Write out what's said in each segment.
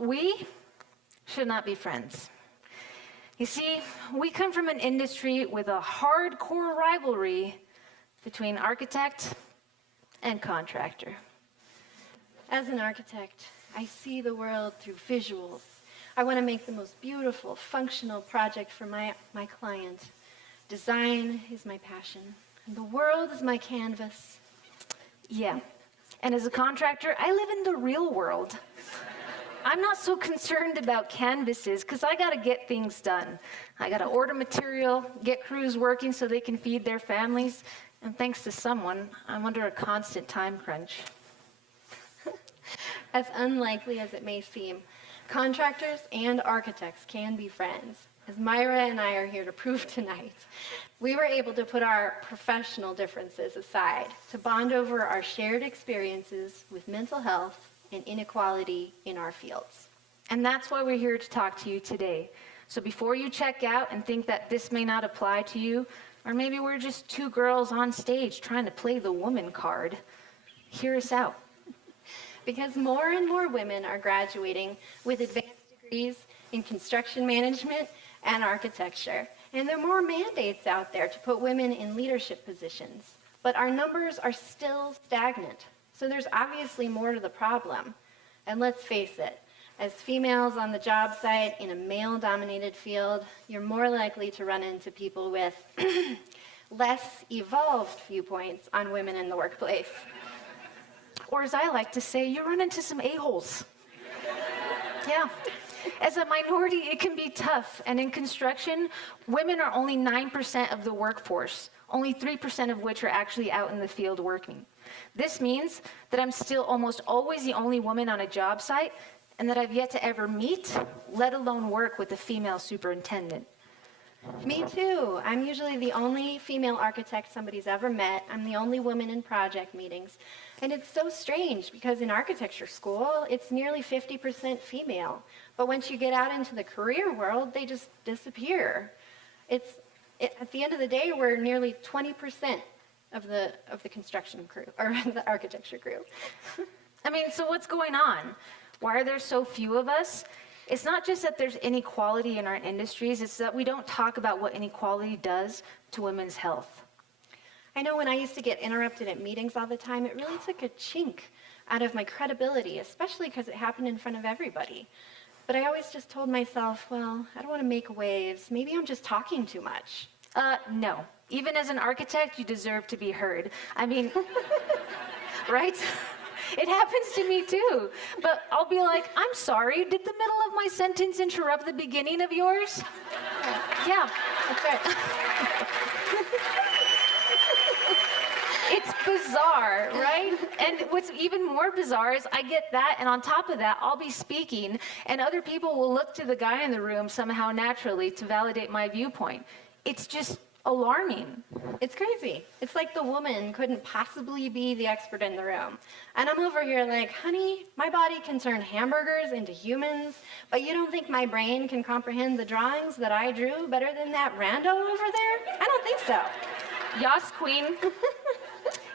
we should not be friends. You see, we come from an industry with a hardcore rivalry between architect and contractor. As an architect, I see the world through visuals. I want to make the most beautiful, functional project for my client. Design is my passion, and the world is my canvas. Yeah, and as a contractor, I live in the real world. I'm not so concerned about canvases because I got to get things done. I got to order material, get crews working so they can feed their families, and thanks to someone, I'm under a constant time crunch. As unlikely as it may seem, contractors and architects can be friends, as Myra and I are here to prove tonight. We were able to put our professional differences aside to bond over our shared experiences with mental health and inequality in our fields. And that's why we're here to talk to you today. So before you check out and think that this may not apply to you, or maybe we're just two girls on stage trying to play the woman card, hear us out. Because more and more women are graduating with advanced degrees in construction management and architecture. And there are more mandates out there to put women in leadership positions. But our numbers are still stagnant. So there's obviously more to the problem. And let's face it, as females on the job site in a male-dominated field, you're more likely to run into people with less evolved viewpoints on women in the workplace. Or as I like to say, you run into some a-holes. Yeah. As a minority, it can be tough. And in construction, women are only 9% of the workforce, only 3% of which are actually out in the field working. This means that I'm still almost always the only woman on a job site, and that I've yet to ever meet, let alone work with a female superintendent. Me too. I'm usually the only female architect somebody's ever met. I'm the only woman in project meetings. And it's so strange because in architecture school, it's nearly 50% female. But once you get out into the career world, they just disappear. At the end of the day, we're nearly 20% of the construction crew, or the architecture crew. I mean, so what's going on? Why are there so few of us? It's not just that there's inequality in our industries, it's that we don't talk about what inequality does to women's health. I know when I used to get interrupted at meetings all the time, it really took a chink out of my credibility, especially because it happened in front of everybody. But I always just told myself, well, I don't want to make waves. Maybe I'm just talking too much. No. Even as an architect, you deserve to be heard. I mean, right? It happens to me too. But I'll be like, I'm sorry, did the middle of my sentence interrupt the beginning of yours? Yeah, that's right. It's bizarre, right? And what's even more bizarre is I get that, and on top of that, I'll be speaking, and other people will look to the guy in the room somehow naturally to validate my viewpoint. It's just alarming. It's crazy. It's like the woman couldn't possibly be the expert in the room. And I'm over here like, honey, my body can turn hamburgers into humans, but you don't think my brain can comprehend the drawings that I drew better than that rando over there? I don't think so. Yas, queen.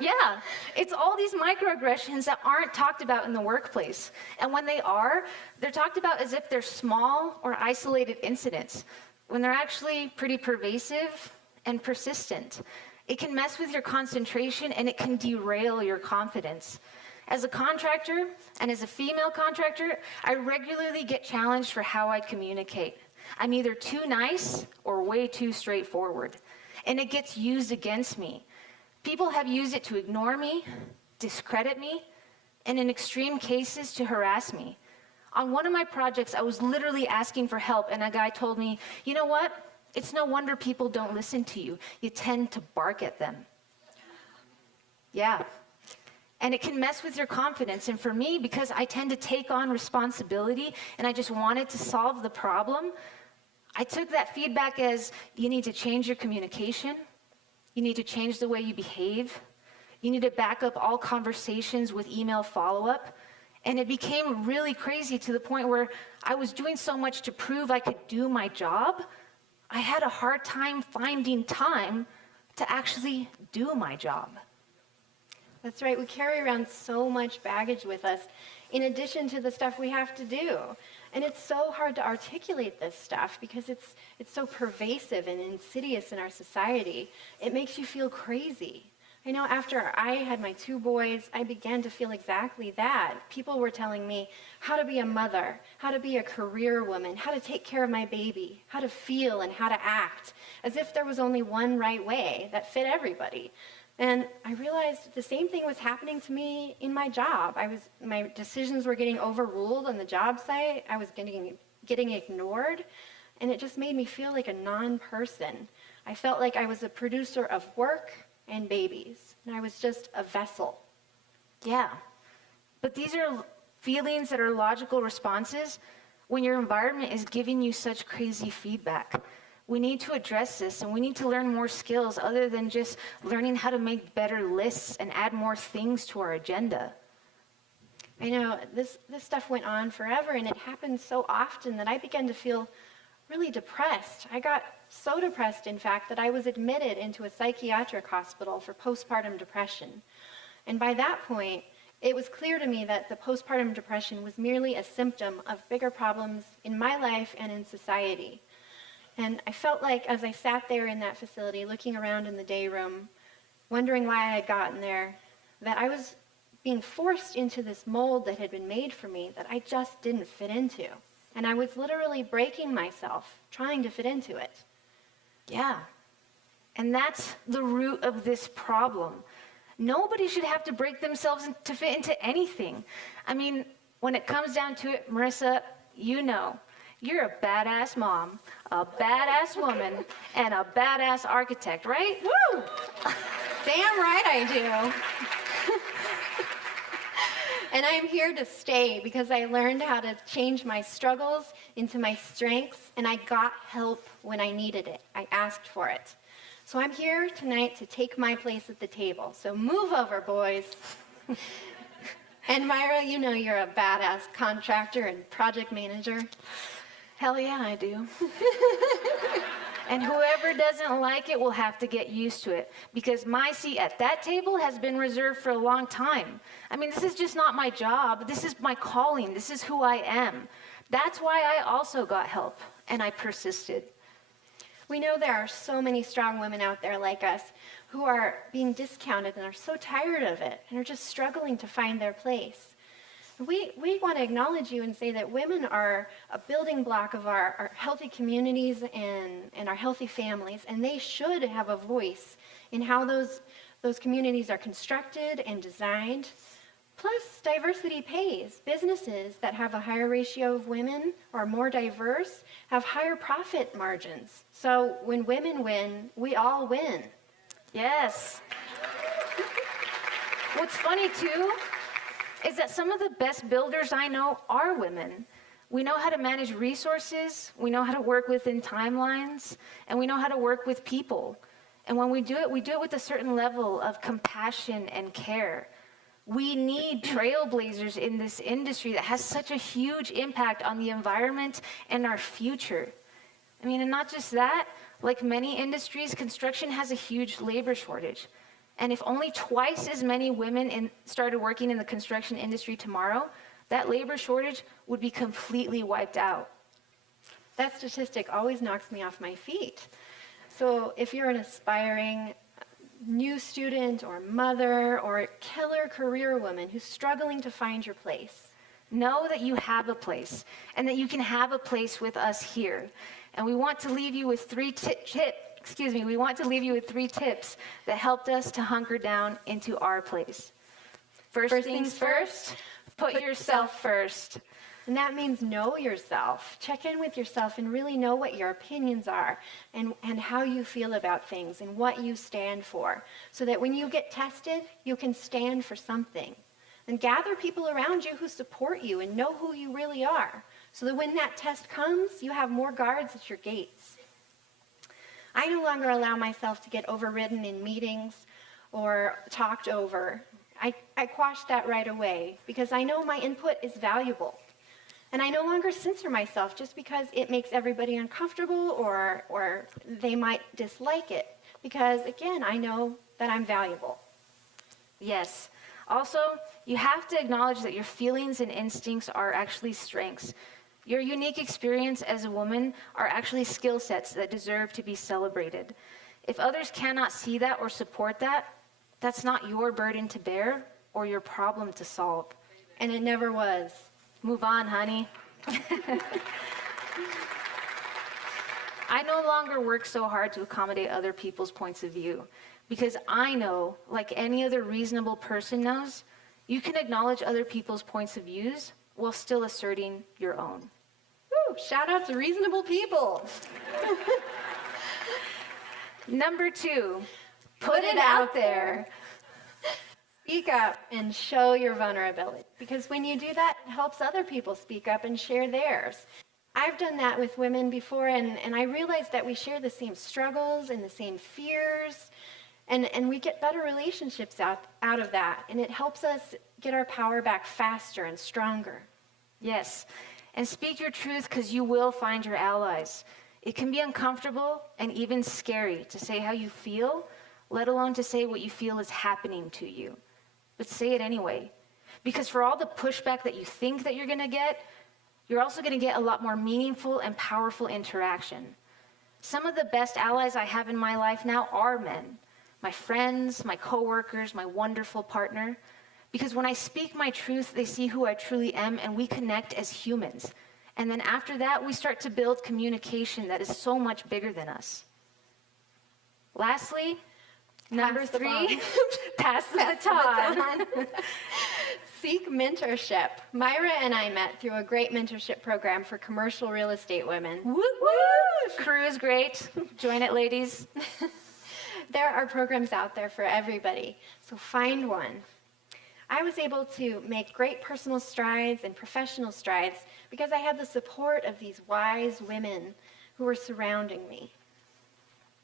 Yeah, it's all these microaggressions that aren't talked about in the workplace. And when they are, they're talked about as if they're small or isolated incidents, when they're actually pretty pervasive and persistent. It can mess with your concentration and it can derail your confidence. As a contractor and as a female contractor, I regularly get challenged for how I communicate. I'm either too nice or way too straightforward, and it gets used against me. People have used it to ignore me, discredit me, and in extreme cases to harass me. On one of my projects, I was literally asking for help, and a guy told me, you know what? It's no wonder people don't listen to you. You tend to bark at them. Yeah. And it can mess with your confidence. And for me, because I tend to take on responsibility and I just wanted to solve the problem, I took that feedback as you need to change your communication. You need to change the way you behave. You need to back up all conversations with email follow-up. And it became really crazy to the point where I was doing so much to prove I could do my job, I had a hard time finding time to actually do my job. That's right. We carry around so much baggage with us in addition to the stuff we have to do. And it's so hard to articulate this stuff because it's so pervasive and insidious in our society. It makes you feel crazy. I know after I had my 2 boys, I began to feel exactly that. People were telling me how to be a mother, how to be a career woman, how to take care of my baby, how to feel and how to act, as if there was only one right way that fit everybody. And I realized the same thing was happening to me in my job. My decisions were getting overruled on the job site. I was getting ignored, and it just made me feel like a non-person. I felt like I was a producer of work and babies, and I was just a vessel. Yeah, but these are feelings that are logical responses when your environment is giving you such crazy feedback. We need to address this, and we need to learn more skills other than just learning how to make better lists and add more things to our agenda. I know, this stuff went on forever, and it happened so often that I began to feel really depressed. I got so depressed, in fact, that I was admitted into a psychiatric hospital for postpartum depression. And by that point, it was clear to me that the postpartum depression was merely a symptom of bigger problems in my life and in society. And I felt like as I sat there in that facility, looking around in the day room, wondering why I had gotten there, that I was being forced into this mold that had been made for me that I just didn't fit into. And I was literally breaking myself, trying to fit into it. Yeah, and that's the root of this problem. Nobody should have to break themselves to fit into anything. I mean, when it comes down to it, Marissa, you know, you're a badass mom, a badass woman, and a badass architect, right? Woo! Damn right I do. And I'm here to stay because I learned how to change my struggles into my strengths, and I got help when I needed it. I asked for it. So I'm here tonight to take my place at the table. So move over, boys. And Myra, you know you're a badass contractor and project manager. Hell yeah, I do. And whoever doesn't like it will have to get used to it, because my seat at that table has been reserved for a long time. I mean, this is just not my job. This is my calling. This is who I am. That's why I also got help, and I persisted. We know there are so many strong women out there like us who are being discounted and are so tired of it and are just struggling to find their place. We want to acknowledge you and say that women are a building block of our healthy communities and our healthy families, and they should have a voice in how those communities are constructed and designed. Plus, diversity pays. Businesses that have a higher ratio of women or are more diverse have higher profit margins. So when women win, we all win. Yes. What's funny, too, is that some of the best builders I know are women. We know how to manage resources, we know how to work within timelines, and we know how to work with people. And when we do it with a certain level of compassion and care. We need trailblazers in this industry that has such a huge impact on the environment and our future. I mean, and not just that, like many industries, construction has a huge labor shortage. And if only twice as many women started working in the construction industry tomorrow, that labor shortage would be completely wiped out. That statistic always knocks me off my feet. So if you're an aspiring new student or mother or killer career woman who's struggling to find your place, know that you have a place and that you can have a place with us here. And we want to leave you with three tips that helped us to hunker down into our place. First things first, put yourself first. And that means know yourself. Check in with yourself and really know what your opinions are and how you feel about things and what you stand for, so that when you get tested, you can stand for something. And gather people around you who support you and know who you really are, so that when that test comes, you have more guards at your gates. I no longer allow myself to get overridden in meetings or talked over. I quash that right away because I know my input is valuable. And I no longer censor myself just because it makes everybody uncomfortable or they might dislike it. Because, again, I know that I'm valuable. Yes, Also, you have to acknowledge that your feelings and instincts are actually strengths. Your unique experience as a woman are actually skill sets that deserve to be celebrated. If others cannot see that or support that, that's not your burden to bear or your problem to solve. And it never was. Move on, honey. I no longer work so hard to accommodate other people's points of view because I know, like any other reasonable person knows, you can acknowledge other people's points of views while still asserting your own. Woo, shout out to reasonable people. Number 2, put it out there. Speak up and show your vulnerability, because when you do that, it helps other people speak up and share theirs. I've done that with women before, and I realized that we share the same struggles and the same fears, and we get better relationships out of that, and it helps us get our power back faster and stronger. Yes, and speak your truth because you will find your allies. It can be uncomfortable and even scary to say how you feel, let alone to say what you feel is happening to you. But say it anyway, because for all the pushback that you think that you're going to get, you're also going to get a lot more meaningful and powerful interaction. Some of the best allies I have in my life now are men. My friends, my coworkers, my wonderful partner. Because when I speak my truth, they see who I truly am and we connect as humans. And then after that, we start to build communication that is so much bigger than us. Lastly, number 3, pass the baton. Seek mentorship. Myra and I met through a great mentorship program for commercial real estate women. Woo woo! Crew is great. Join it, ladies. There are programs out there for everybody, so find one. I was able to make great personal strides and professional strides because I had the support of these wise women who were surrounding me.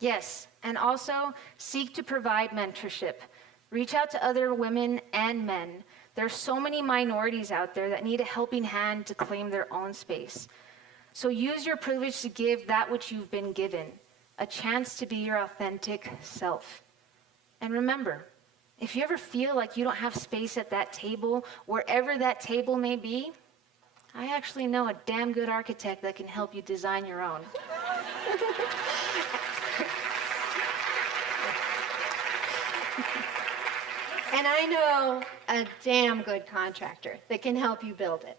Yes, and also seek to provide mentorship. Reach out to other women and men. There are so many minorities out there that need a helping hand to claim their own space. So use your privilege to give that which you've been given, a chance to be your authentic self. And remember, if you ever feel like you don't have space at that table, wherever that table may be, I actually know a damn good architect that can help you design your own. And I know a damn good contractor that can help you build it.